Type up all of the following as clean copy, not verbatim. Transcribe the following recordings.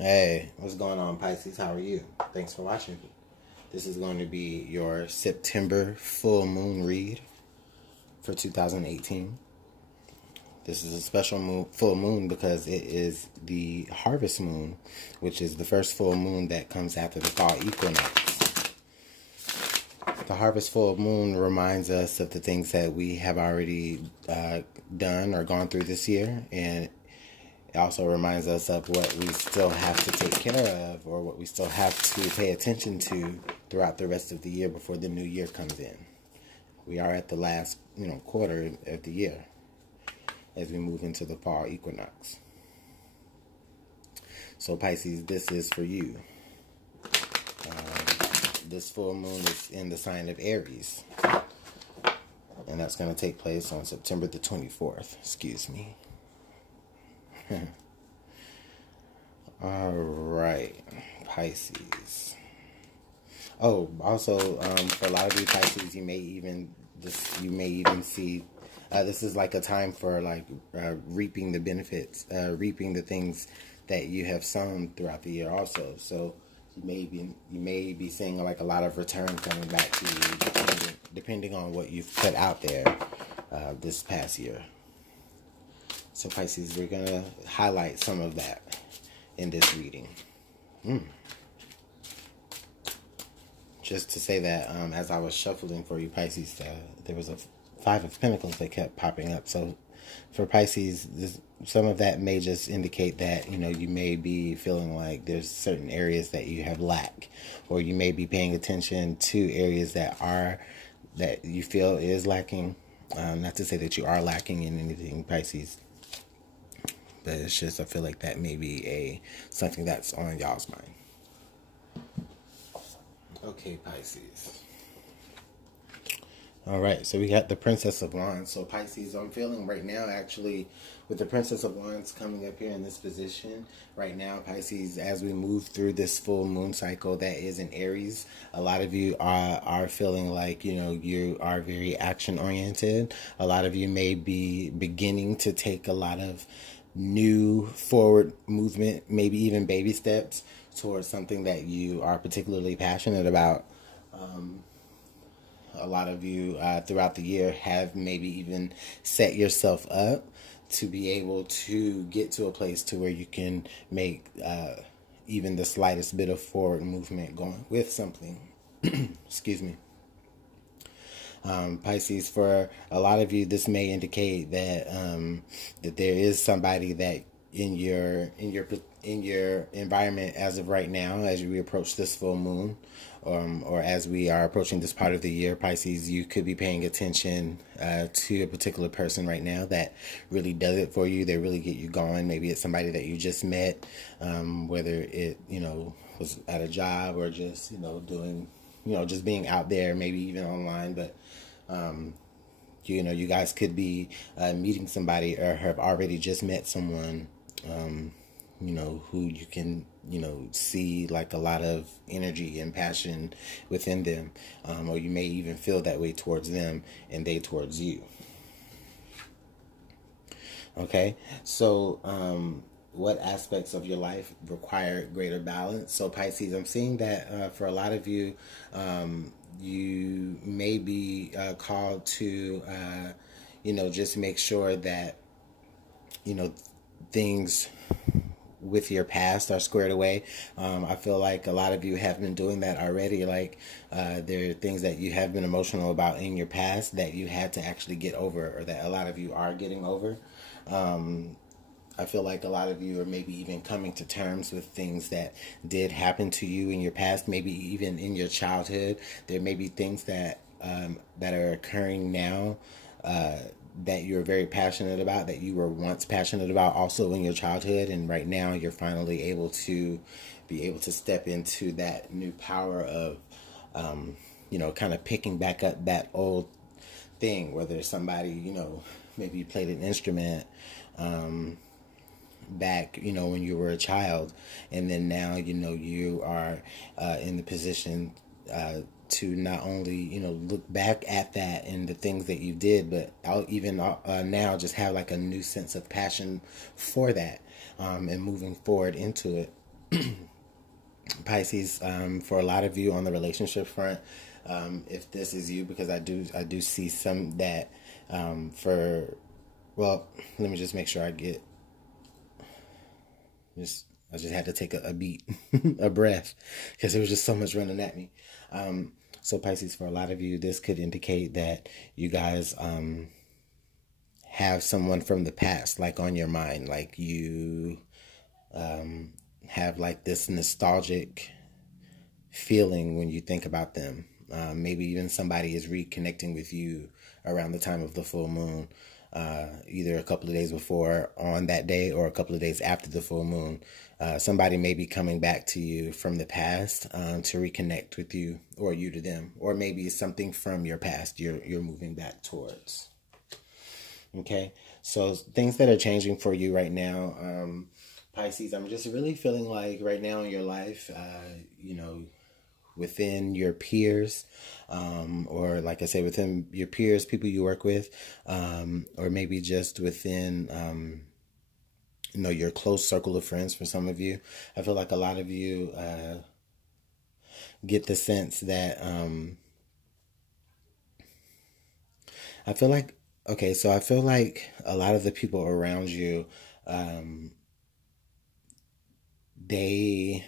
Hey, what's going on, Pisces? How are you? Thanks for watching. This is going to be your September full moon read for 2018. This is a special full moon because it is the harvest moon, which is the first full moon that comes after the fall equinox. The harvest full moon reminds us of the things that we have already done or gone through this year, and it also reminds us of what we still have to take care of, or what we still have to pay attention to throughout the rest of the year before the new year comes in. We are at the last, quarter of the year as we move into the fall equinox. So Pisces, this is for you. This full moon is in the sign of Aries, and that's going to take place on September the 24th. Excuse me. All right, Pisces. Oh, also, for a lot of you Pisces, you may even see this is like a time for reaping the benefits, reaping the things that you have sown throughout the year. Also, so you may be seeing like a lot of return coming back to you, depending on what you've put out there this past year. So Pisces, we're going to highlight some of that in this reading. Just to say that as I was shuffling for you Pisces, there was a Five of Pentacles that kept popping up. So for Pisces, some of that may just indicate that, you may be feeling like there's certain areas that you have lack, or you may be paying attention to areas that you feel is lacking. Not to say that you are lacking in anything, Pisces, but it's just, I feel like that may be something that's on y'all's mind. Okay, Pisces. All right, so we got the Princess of Wands. So Pisces, I'm feeling right now, actually, with the Princess of Wands coming up here in this position right now, Pisces, as we move through this full moon cycle that is in Aries, a lot of you are feeling like, you are very action-oriented. A lot of you may be beginning to take a lot of new forward movement, maybe even baby steps towards something that you are particularly passionate about. A lot of you throughout the year have maybe even set yourself up to be able to get to a place to where you can make even the slightest bit of forward movement going with something. Excuse me. Pisces, for a lot of you, this may indicate that that there is somebody that in your environment as of right now, as we approach this full moon, or as we are approaching this part of the year, Pisces, you could be paying attention to a particular person right now that really does it for you. They really get you going. Maybe it's somebody that you just met, whether it was at a job or just doing just being out there, maybe even online, but you guys could be meeting somebody or have already just met someone, who you can, see like a lot of energy and passion within them, or you may even feel that way towards them and they towards you. Okay, so what aspects of your life require greater balance? So Pisces, I'm seeing that for a lot of you, you may be called to, just make sure that, things with your past are squared away. I feel like a lot of you have been doing that already. Like there are things that you have been emotional about in your past that you had to actually get over, or that a lot of you are getting over. I feel like a lot of you are maybe even coming to terms with things that did happen to you in your past, maybe even in your childhood. There may be things that are occurring now that you're very passionate about, that you were once passionate about also in your childhood, and right now you're finally able to step into that new power of kind of picking back up that old thing, whether somebody maybe you played an instrument back when you were a child, and then now you are in the position to not only look back at that and the things that you did, but I'll even now just have like a new sense of passion for that, and moving forward into it. Pisces, for a lot of you on the relationship front, if this is you, because I do see some that well, let me just make sure I just had to take a beat, a breath, because there was just so much running at me. So Pisces, for a lot of you, this could indicate that you guys have someone from the past, like on your mind, like you have like this nostalgic feeling when you think about them. Maybe even somebody is reconnecting with you around the time of the full moon, either a couple of days before on that day or a couple of days after the full moon. Somebody may be coming back to you from the past to reconnect with you, or you to them, or maybe it's something from your past you're moving back towards. Okay, so things that are changing for you right now, Pisces, I'm just really feeling like right now in your life, within your peers, or like I say, within your peers, people you work with, or maybe just within, your close circle of friends. For some of you, I feel like a lot of you get the sense that I feel like, okay, so I feel like a lot of the people around you, they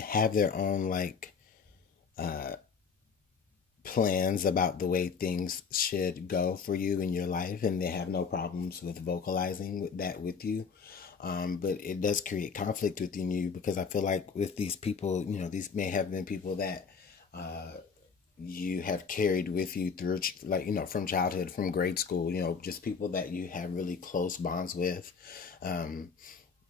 have their own like plans about the way things should go for you in your life, and they have no problems with vocalizing with you. But it does create conflict within you, because I feel like with these people, these may have been people that you have carried with you through, like, from childhood, from grade school, just people that you have really close bonds with,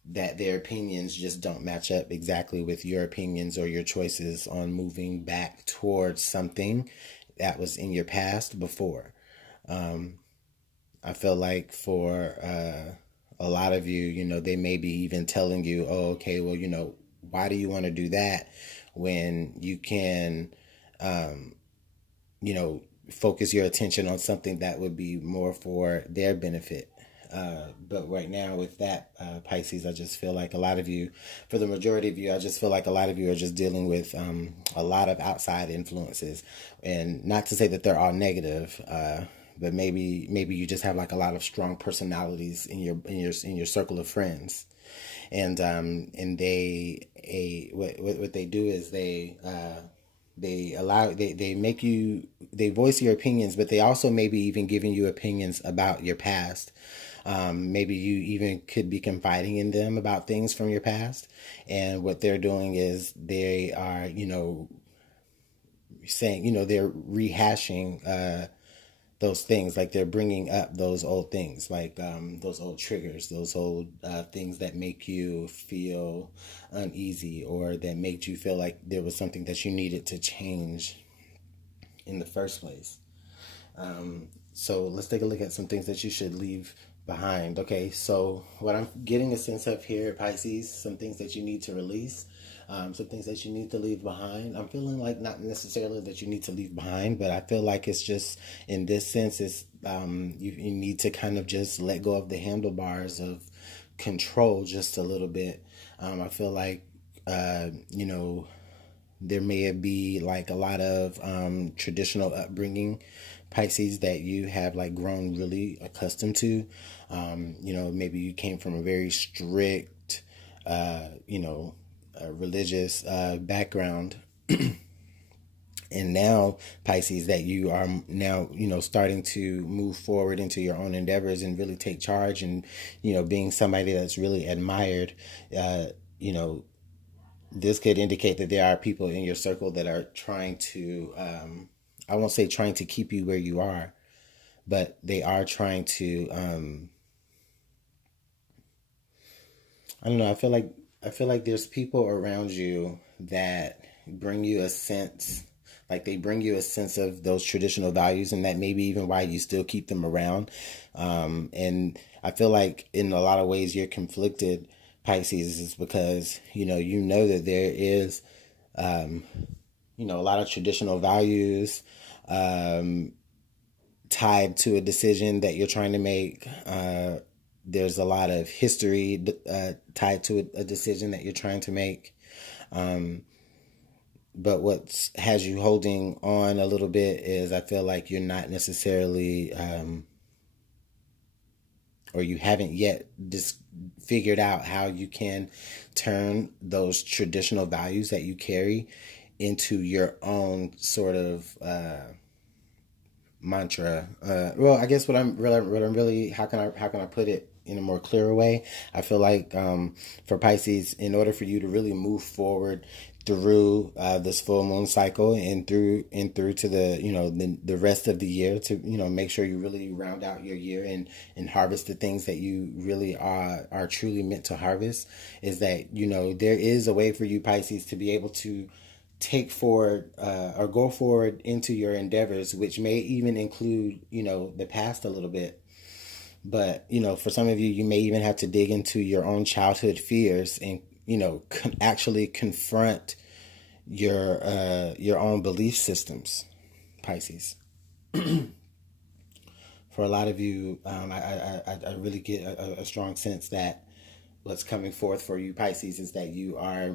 that their opinions just don't match up exactly with your opinions or your choices on moving back towards something that was in your past before. I feel like for a lot of you, they may be even telling you, oh, okay, well, why do you want to do that when you can, focus your attention on something that would be more for their benefit. But right now with that, Pisces, I just feel like a lot of you, for the majority of you, I just feel like a lot of you are just dealing with a lot of outside influences. And not to say that they're all negative, but maybe you just have like a lot of strong personalities in your circle of friends. And what they do is they voice your opinions, but they also maybe even giving you opinions about your past. Maybe you even could be confiding in them about things from your past. And what they're doing is they are, saying, they're rehashing those things. Like they're bringing up those old things, like those old triggers, those old things that make you feel uneasy, or that made you feel like there was something that you needed to change in the first place. So let's take a look at some things that you should leave behind. Okay, so what I'm getting a sense of here, Pisces, some things that you need to release, some things that you need to leave behind. I'm feeling like not necessarily that you need to leave behind, but I feel like it's just, in this sense, it's you need to kind of just let go of the handlebars of control just a little bit. I feel like there may be like a lot of traditional upbringing, Pisces, that you have like grown really accustomed to. Maybe you came from a very strict, religious background. And now, Pisces, that you are now, starting to move forward into your own endeavors and really take charge, and, being somebody that's really admired, this could indicate that there are people in your circle that are trying to, I won't say trying to keep you where you are, but they are trying to, I don't know, I feel like there's people around you that bring you a sense, like they bring you a sense of those traditional values, and that maybe even why you still keep them around. And I feel like in a lot of ways you're conflicted, Pisces, is because, that there is, a lot of traditional values tied to a decision that you're trying to make, there's a lot of history tied to a decision that you're trying to make. But what has you holding on a little bit is I feel like you're not necessarily, or you haven't yet just figured out how you can turn those traditional values that you carry into your own sort of mantra. Well, I guess what I'm really, how can I put it in a more clearer way? I feel like for Pisces, in order for you to really move forward through this full moon cycle and through to the the rest of the year, to make sure you really round out your year and harvest the things that you really are truly meant to harvest, is that there is a way for you, Pisces, to be able to take forward or go forward into your endeavors, which may even include the past a little bit. But for some of you, you may even have to dig into your own childhood fears and actually confront your own belief systems, Pisces. For a lot of you, I really get a strong sense that what's coming forth for you, Pisces, is that you are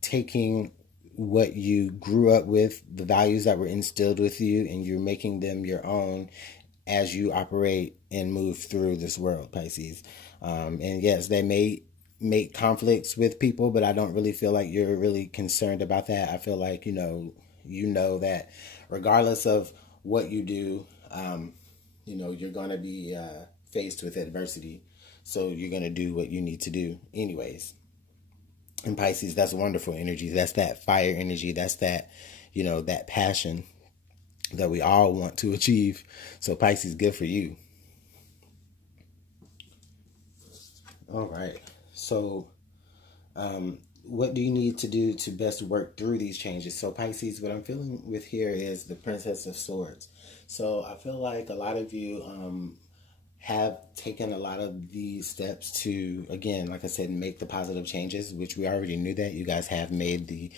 taking what you grew up with, the values that were instilled with you, and you're making them your own as you operate and move through this world, Pisces. And yes, they may make conflicts with people, but I don't really feel like you're really concerned about that. I feel like, you know that regardless of what you do, you're going to be faced with adversity. So you're going to do what you need to do anyways. And Pisces, that's wonderful energy. That's that fire energy. That's that, that passion that we all want to achieve. So Pisces, good for you. All right. So, what do you need to do to best work through these changes? So Pisces, what I'm feeling with here is the Princess of Swords. So I feel like a lot of you have taken a lot of these steps to, again, like I said, make the positive changes, which we already knew that you guys have made the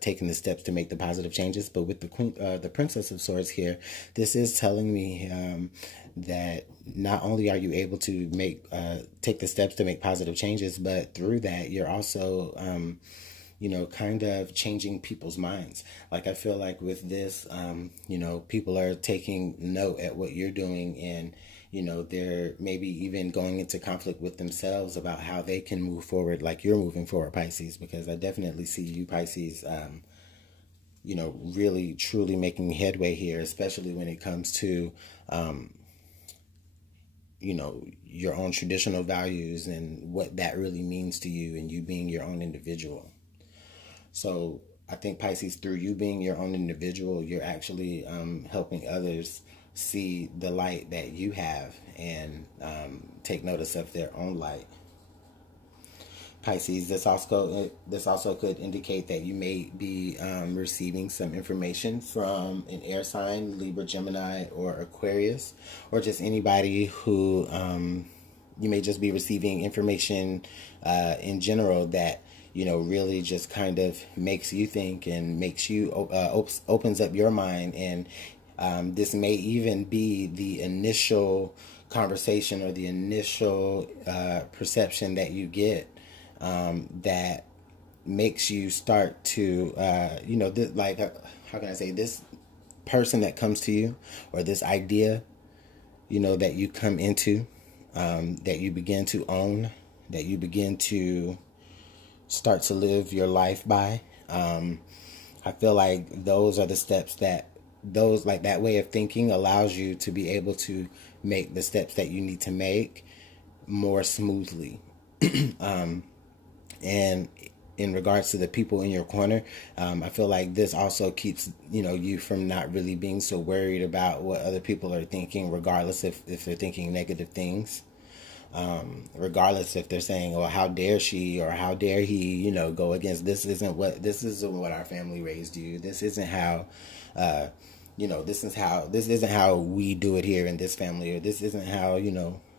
taking the steps to make the positive changes. But with the Princess of Swords here, this is telling me that not only are you able to take the steps to make positive changes, but through that you're also kind of changing people's minds. Like I feel like with this, people are taking note at what you're doing, and they're maybe even going into conflict with themselves about how they can move forward like you're moving forward, Pisces, because I definitely see you, Pisces, really truly making headway here, especially when it comes to, your own traditional values and what that really means to you, and you being your own individual. So I think, Pisces, through you being your own individual, you're actually helping others see the light that you have and take notice of their own light. Pisces, this also could indicate that you may be receiving some information from an air sign, Libra, Gemini, or Aquarius, or just anybody who you may just be receiving information in general that really just kind of makes you think and makes you opens up your mind. And this may even be the initial conversation or the initial perception that you get that makes you start to, how can I say, this person that comes to you, or this idea, that you come into, that you begin to own, that you begin to start to live your life by. I feel like those are the steps that that way of thinking allows you to be able to make the steps that you need to make more smoothly. And in regards to the people in your corner, I feel like this also keeps, you from not really being so worried about what other people are thinking, regardless if they're thinking negative things. Regardless if they're saying, "Oh, how dare she," or "How dare he," go against this isn't what our family raised you. This isn't how, this isn't how we do it here in this family, or this isn't how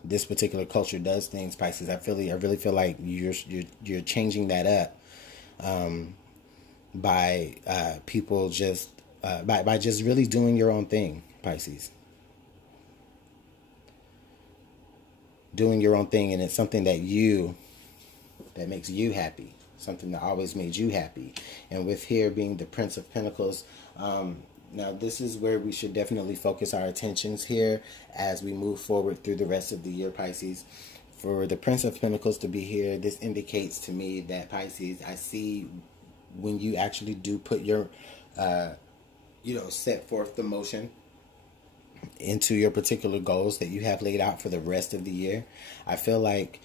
this particular culture does things, Pisces. I really feel like you're changing that up by people just by just really doing your own thing, Pisces. doing your own thing, and it's something that makes you happy, something that always made you happy. And with here being the Prince of Pentacles, now this is where we should definitely focus our attentions here as we move forward through the rest of the year, Pisces. For the Prince of Pentacles to be here, this indicates to me that, Pisces, I see when you actually do put your, set forth the motion into your particular goals that you have laid out for the rest of the year. I feel like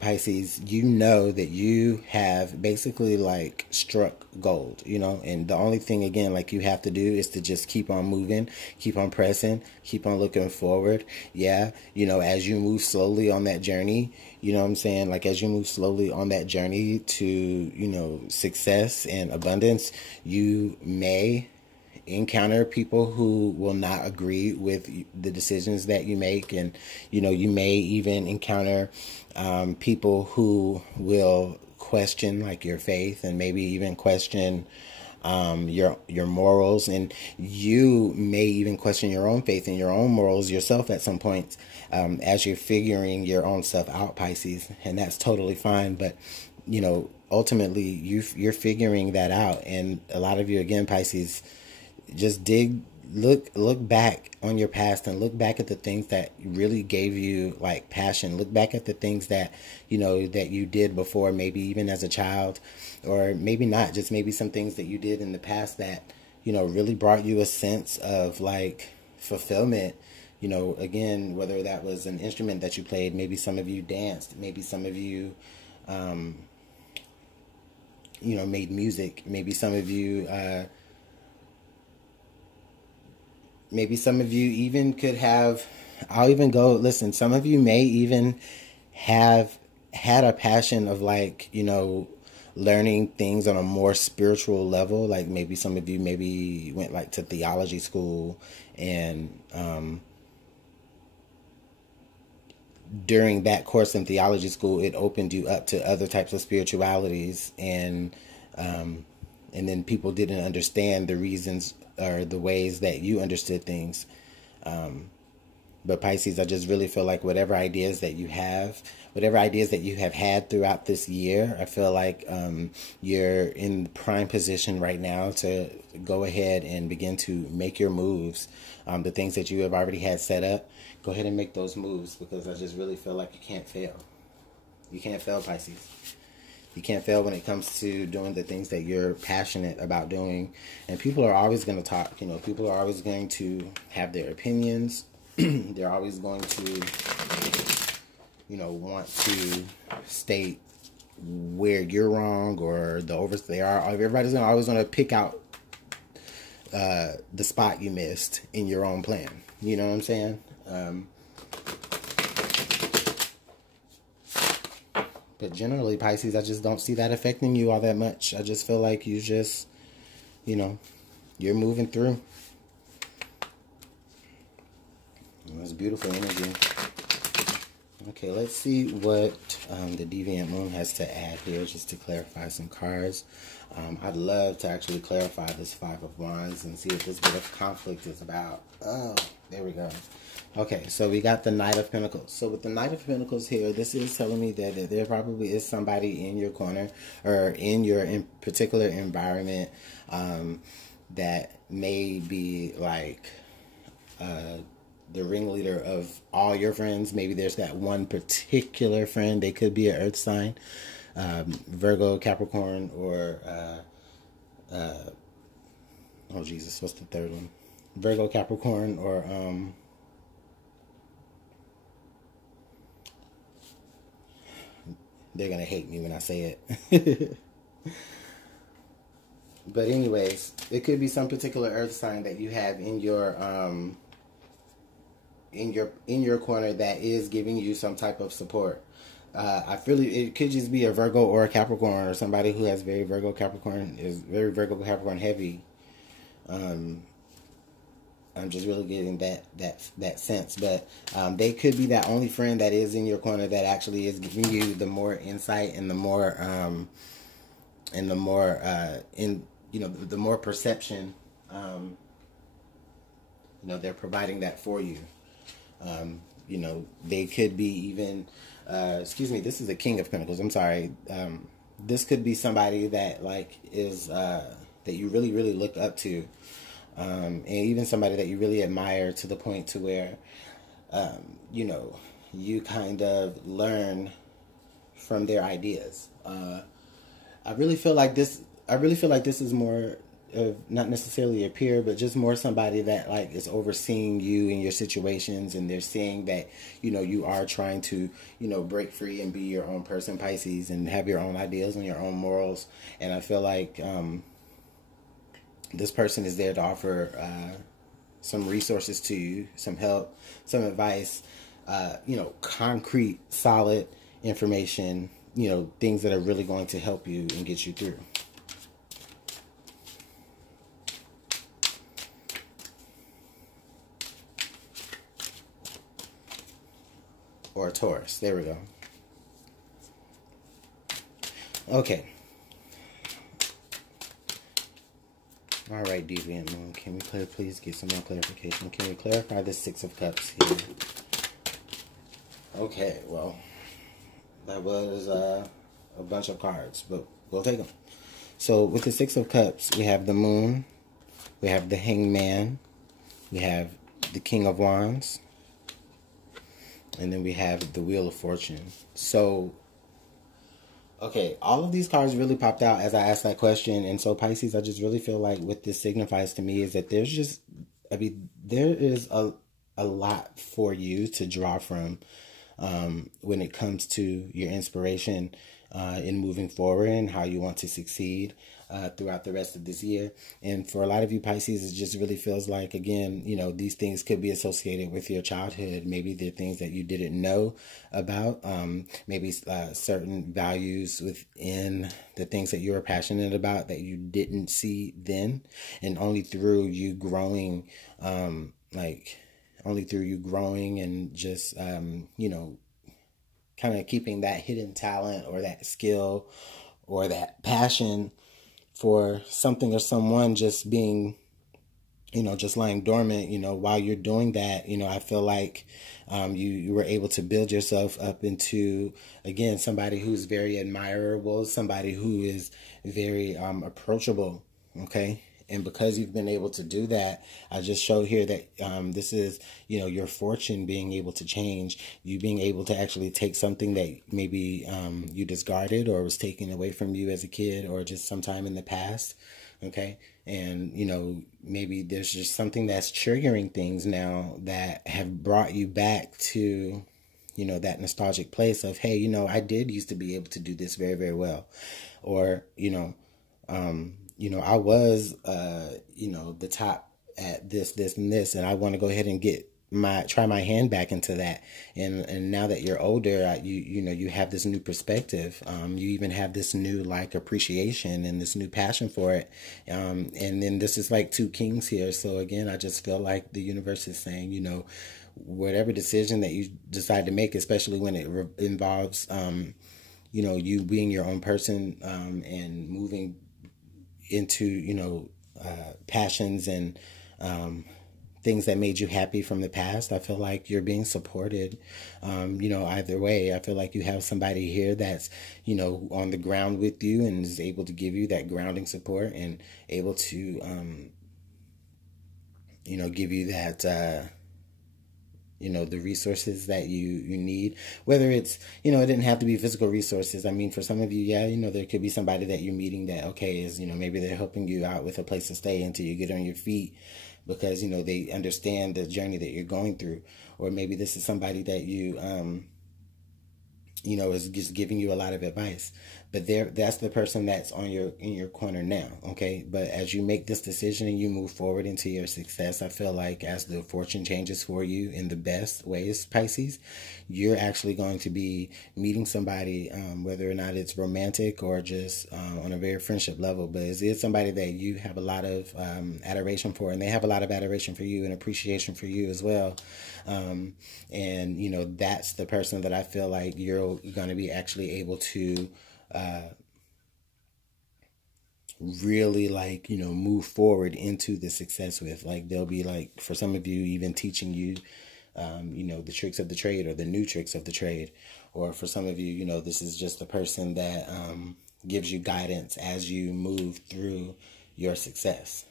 Pisces, you know that you have basically like struck gold, and the only thing, again, like you have to do is to just keep on moving, keep on pressing, keep on looking forward. Yeah. As you move slowly on that journey, you know what I'm saying? Like as you move slowly on that journey to, success and abundance, you may encounter people who will not agree with the decisions that you make, and you may even encounter people who will question like your faith, and maybe even question your morals, and you may even question your own faith and your own morals yourself at some point, as you're figuring your own stuff out, Pisces, and that's totally fine. But ultimately you're figuring that out, and a lot of you, again, Pisces, just look back on your past and look back at the things that really gave you like passion. Look back at the things that that you did before, maybe even as a child, or maybe not, just maybe some things that you did in the past that really brought you a sense of like fulfillment. Again, whether that was an instrument that you played, maybe some of you danced, maybe some of you made music, maybe some of you even could have, I'll even go, listen, some of you may even have had a passion of like, learning things on a more spiritual level. Like maybe some of you maybe went like to theology school, and during that course in theology school, it opened you up to other types of spiritualities, and then people didn't understand the reasons or the ways that you understood things. But Pisces, I just really feel like whatever ideas that you have had throughout this year, I feel like you're in prime position right now to go ahead and begin to make your moves. The things that you have already had set up, go ahead and make those moves, because I just really feel like you can't fail. You can't fail, Pisces. You can't fail when it comes to doing the things that you're passionate about doing. And people are always going to talk. People are always going to have their opinions. They're always going to, want to state where you're wrong, or everybody's always going to pick out the spot you missed in your own plan. You know what I'm saying? But generally, Pisces, I just don't see that affecting you all that much. I just feel like you just, you're moving through. That's beautiful energy. Okay, let's see what the Deviant Moon has to add here, just to clarify some cards. I'd love to actually clarify this Five of Wands and see what this bit of conflict is about. Oh, there we go. Okay, so we got the Knight of Pentacles. So with the Knight of Pentacles here, this is telling me that there probably is somebody in your corner, or in your particular environment, that may be like the ringleader of all your friends. Maybe there's that one particular friend. They could be an earth sign, Virgo, Capricorn, or oh Jesus, what's the third one? Virgo, Capricorn, or they're gonna hate me when I say it. But anyways, it could be some particular earth sign that you have in your corner that is giving you some type of support. I feel it could just be a Virgo or a Capricorn, or somebody who has very Virgo Capricorn, is very Virgo Capricorn heavy. I'm just really getting that sense, but they could be that only friend that is in your corner that actually is giving you the more insight and the more the more perception. They're providing that for you. You know, they could be even, excuse me, this is the King of Pentacles. I'm sorry. This could be somebody that like is, that you really, really look up to. And even somebody that you really admire to the point to where, you know, you kind of learn from their ideas. I really feel like this. I really feel like this is more of not necessarily a peer, but just more somebody that like is overseeing you and your situations, and they're seeing that, you know, you are trying to, you know, break free and be your own person, Pisces, and have your own ideas and your own morals. And I feel like this person is there to offer some resources to you, some help, some advice, you know, concrete, solid information, you know, things that are really going to help you and get you through. Or a Taurus. There we go. Okay. All right, Deviant Moon. Can we please get some more clarification? Can we clarify the Six of Cups here? Okay, well, that was a bunch of cards, but we'll take them. So with the Six of Cups, we have the Moon, we have the Hangman, we have the King of Wands, and then we have the Wheel of Fortune. So, okay, all of these cards really popped out as I asked that question. And so, Pisces, I just really feel like what this signifies to me is that there's just, I mean, there is a lot for you to draw from when it comes to your inspiration in moving forward and how you want to succeed throughout the rest of this year. And for a lot of you Pisces, it just really feels like, again, you know, these things could be associated with your childhood. Maybe they're things that you didn't know about. Maybe certain values within the things that you were passionate about that you didn't see then. And only through you growing, only through you growing and just, you know, kind of keeping that hidden talent or that skill or that passion for something or someone just being, you know, just lying dormant, you know, while you're doing that, you know, I feel like you were able to build yourself up into, again, somebody who's very admirable, somebody who is very approachable, okay? And because you've been able to do that, I just showed here that this is, you know, your fortune being able to change, you being able to actually take something that maybe you discarded or was taken away from you as a kid or just sometime in the past, okay? And, you know, maybe there's just something that's triggering things now that have brought you back to, you know, that nostalgic place of, hey, you know, I did used to be able to do this very, very well. Or, you know, I was, you know, the top at this, and this, and I want to go ahead and try my hand back into that. And now that you're older, you know, you have this new perspective. You even have this new like appreciation and this new passion for it. And then this is like two kings here. So again, I just feel like the universe is saying, you know, whatever decision that you decide to make, especially when it involves, you know, you being your own person, and moving into, you know, passions and things that made you happy from the past, I feel like you're being supported, you know, either way. I feel like you have somebody here that's, you know, on the ground with you and is able to give you that grounding support and able to, you know, give you that, you know, the resources that you need, whether it's, you know, it didn't have to be physical resources. I mean, for some of you, yeah, you know, there could be somebody that you're meeting that, okay, is, you know, maybe they're helping you out with a place to stay until you get on your feet because, you know, they understand the journey that you're going through. Or maybe this is somebody that you know, is just giving you a lot of advice. But that's the person that's in your corner now, okay? But as you make this decision and you move forward into your success, I feel like as the fortune changes for you in the best ways, Pisces, you're actually going to be meeting somebody, whether or not it's romantic or just on a very friendship level, but it's somebody that you have a lot of adoration for, and they have a lot of adoration for you and appreciation for you as well. And, you know, that's the person that I feel like you're going to be actually able to really, like, you know, move forward into the success with. Like, they'll be like, for some of you, even teaching you you know, the tricks of the trade or the new tricks of the trade. Or for some of you, you know, this is just a person that gives you guidance as you move through your success.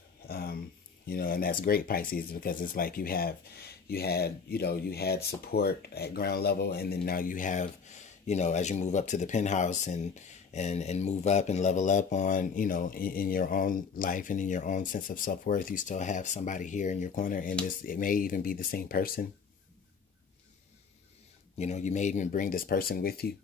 You know, and that's great, Pisces, because it's like you had support at ground level, and then now you have, you know, as you move up to the penthouse and move up and level up on, you know, in your own life and in your own sense of self-worth, you still have somebody here in your corner, and it may even be the same person. You know, you may even bring this person with you.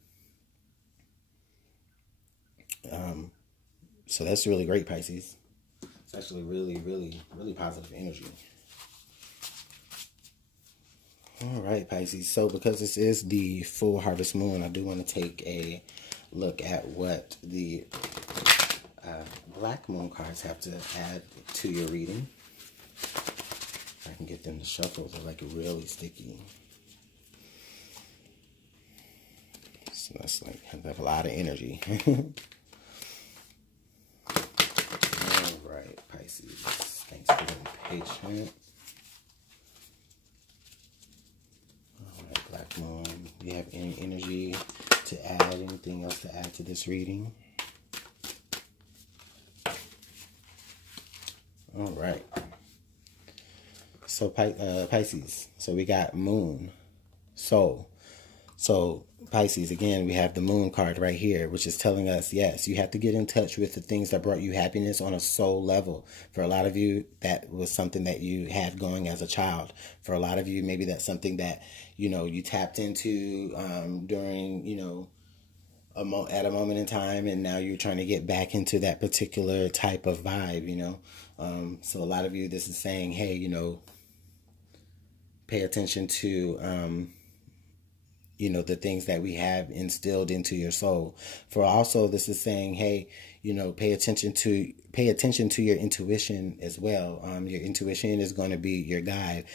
So that's really great, Pisces. It's actually really, really, really positive energy. All right, Pisces. So because this is the full harvest moon, I do want to take a look at what the black moon cards have to add to your reading. If I can get them to shuffle, they're like really sticky. So that's like, they have a lot of energy. All right, Pisces. Thanks for being patient. All right, black moon. Do you have any energy to add, anything else to add to this reading? All right. So Pisces. So we got moon, soul. So Pisces, again, we have the moon card right here, which is telling us, yes, you have to get in touch with the things that brought you happiness on a soul level. For a lot of you, that was something that you had going as a child. For a lot of you, maybe that's something that, you know, you tapped into during, you know, at a moment in time, and now you're trying to get back into that particular type of vibe, you know. So a lot of you, this is saying, hey, you know, pay attention to you know, the things that we have instilled into your soul. For also, this is saying, hey, you know, pay attention to your intuition as well. Your intuition is going to be your guide.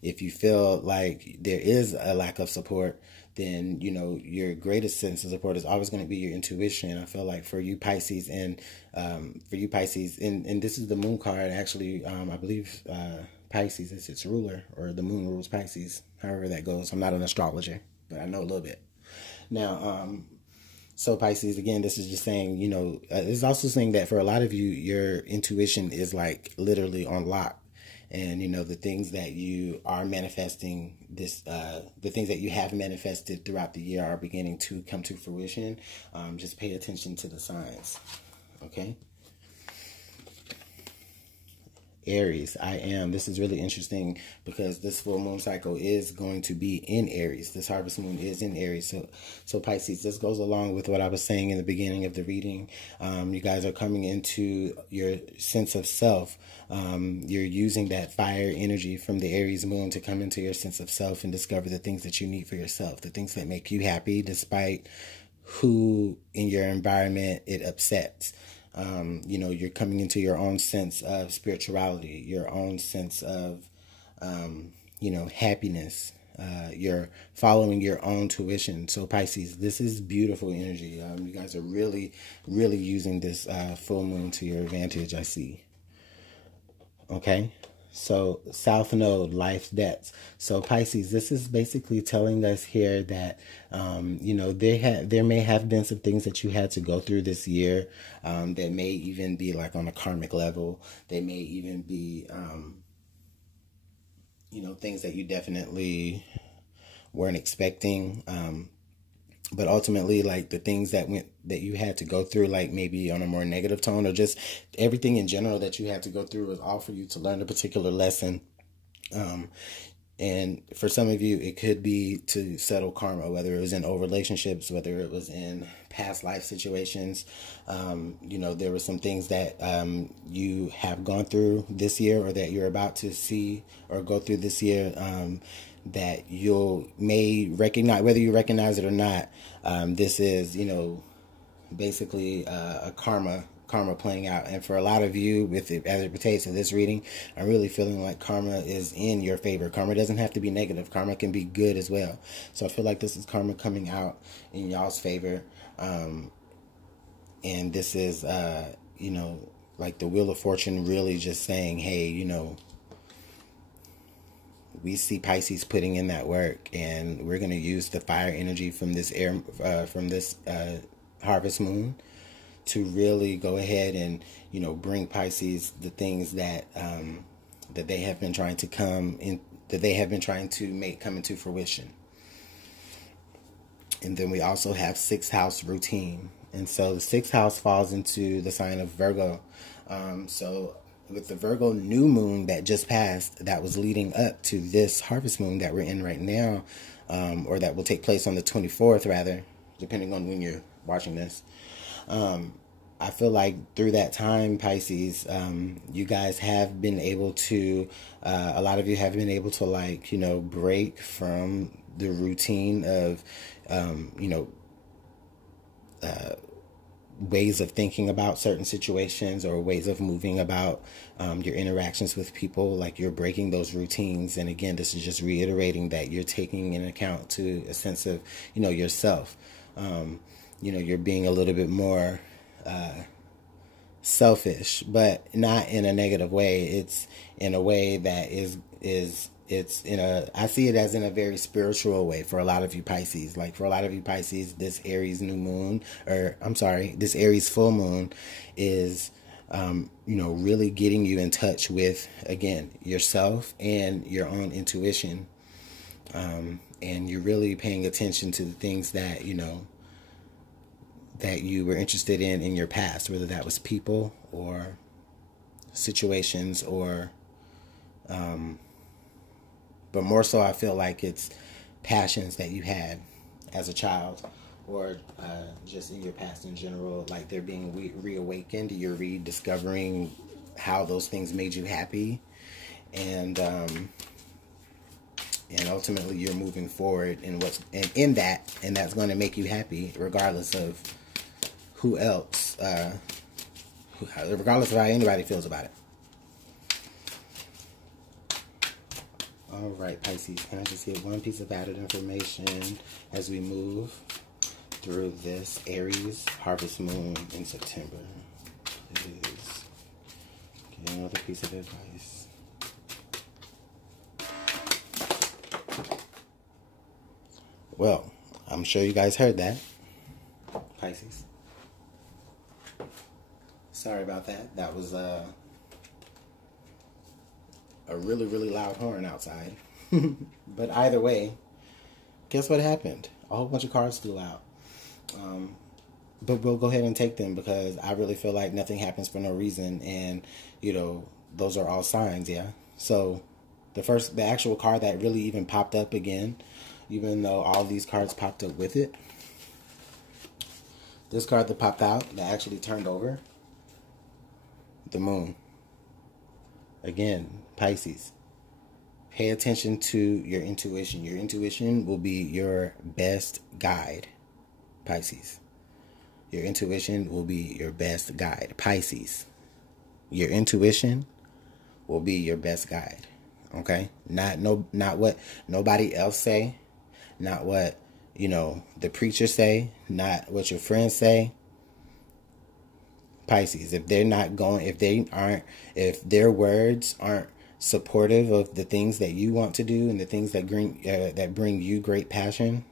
If you feel like there is a lack of support, then, you know, your greatest sense of support is always going to be your intuition. I feel like for you, Pisces, and this is the moon card, actually, I believe Pisces is its ruler, or the moon rules Pisces, however that goes. I'm not an astrologer, but I know a little bit. Now, so Pisces, again, this is just saying, you know, it's also saying that for a lot of you, your intuition is like literally on lock. And, you know, the things that you are manifesting, the things that you have manifested throughout the year are beginning to come to fruition. Just pay attention to the signs, okay? Aries, I am. This is really interesting because this full moon cycle is going to be in Aries. This harvest moon is in Aries. So Pisces, this goes along with what I was saying in the beginning of the reading. You guys are coming into your sense of self. You're using that fire energy from the Aries moon to come into your sense of self and discover the things that you need for yourself, the things that make you happy despite who in your environment it upsets. You know, you're coming into your own sense of spirituality, your own sense of, you know, happiness. You're following your own tuition. So Pisces, this is beautiful energy. You guys are really, really using this full moon to your advantage, I see. Okay. So South Node, life's debts. So Pisces, this is basically telling us here that, you know, there may have been some things that you had to go through this year that may even be like on a karmic level. They may even be, you know, things that you definitely weren't expecting. But ultimately, like the things that you had to go through, like maybe on a more negative tone, or just everything in general that you had to go through was all for you to learn a particular lesson. And for some of you, it could be to settle karma, whether it was in old relationships, whether it was in past life situations. You know, there were some things that you have gone through this year, or that you're about to see or go through this year, that you may recognize, whether you recognize it or not. This is, you know, basically a karma playing out. And for a lot of you, with it as it pertains to this reading, I'm really feeling like karma is in your favor. Karma doesn't have to be negative. Karma can be good as well. So I feel like this is karma coming out in y'all's favor. And this is, you know, like the Wheel of Fortune really just saying, hey, you know, we see Pisces putting in that work, and we're going to use the fire energy from this harvest moon to really go ahead and, you know, bring Pisces the things that that they have been trying to make come into fruition. And then we also have sixth house routine. And so the sixth house falls into the sign of Virgo. So with the Virgo new moon that just passed, that was leading up to this harvest moon that we're in right now, or that will take place on the 24th, rather, depending on when you're watching this. I feel like through that time, Pisces, you guys have been able to, a lot of you have been able to, like, you know, break from the routine of, you know, ways of thinking about certain situations or ways of moving about your interactions with people. Like, you're breaking those routines. And again, this is just reiterating that you're taking into account to a sense of, you know, yourself. You know, you're being a little bit more selfish, but not in a negative way. It's in a way that I see it as in a very spiritual way for a lot of you Pisces. Like, for a lot of you Pisces, this Aries this Aries full moon is, you know, really getting you in touch with, again, yourself and your own intuition. And you're really paying attention to the things that, you know, that you were interested in your past, whether that was people or situations or, but more so I feel like it's passions that you had as a child, or just in your past in general, like they're being reawakened. You're rediscovering how those things made you happy, and ultimately you're moving forward in and that's going to make you happy regardless of who else, regardless of how anybody feels about it. All right, Pisces, can I just get one piece of added information as we move through this Aries harvest moon in September? Please get another piece of advice. Well, I'm sure you guys heard that, Pisces. Sorry about that. That was a really, really loud horn outside. But either way, guess what happened? A whole bunch of cars flew out. But we'll go ahead and take them because I really feel like nothing happens for no reason. And, you know, those are all signs, yeah? So the actual card that really even popped up again, even though all these cards popped up with it, this card that popped out that actually turned over, the moon. Again, Pisces, pay attention to your intuition. Your intuition will be your best guide, Pisces. Your intuition will be your best guide, Pisces. Your intuition will be your best guide, okay? Not what nobody else say, not what, you know, the preacher say, not what your friends say. Pisces, if their words aren't supportive of the things that you want to do and the things that bring you great passion,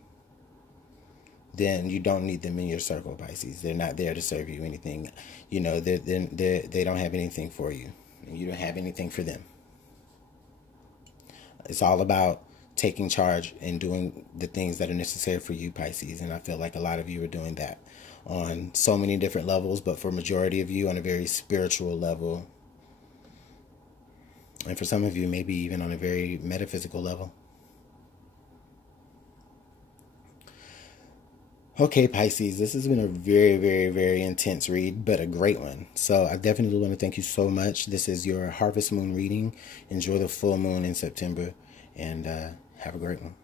then you don't need them in your circle, Pisces. They're not there to serve you anything. You know, they don't have anything for you, and you don't have anything for them. It's all about taking charge and doing the things that are necessary for you, Pisces. And I feel like a lot of you are doing that on so many different levels, but for majority of you on a very spiritual level. And for some of you, maybe even on a very metaphysical level. Okay, Pisces, this has been a very, very, very intense read, but a great one. So I definitely want to thank you so much. This is your Harvest Moon reading. Enjoy the full moon in September, and have a great one.